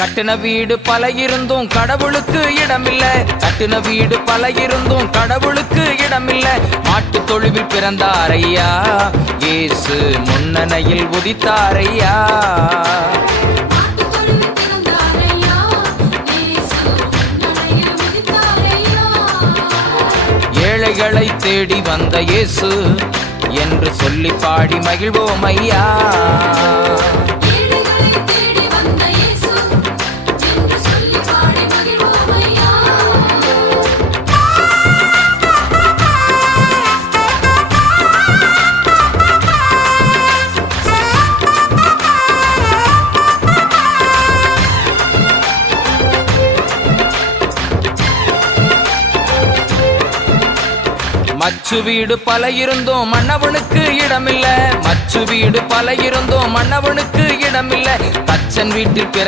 கட்டின வீடு பல இருந்தும் கடவுளுக்கு இடமில்ல. கட்டின வீடு பல இருந்தும் கடவுளுக்கு இடமில்ல. மாட்டு தொழுவில் பிறந்தாரையா, இயேசு முன்னணையில் உதித்தாரையா. ஏழைகளை தேடி வந்த இயேசு என்று சொல்லி பாடி மகிழ்வோம் ஐயா. மச்சு வீடு பல இருந்தோம் மன்னவனுக்கு இடமில்ல. மச்சு வீடு பல இருந்தோம் மன்னவனுக்கு இடமில்ல. தச்சன் வீட்டில் பிறந்த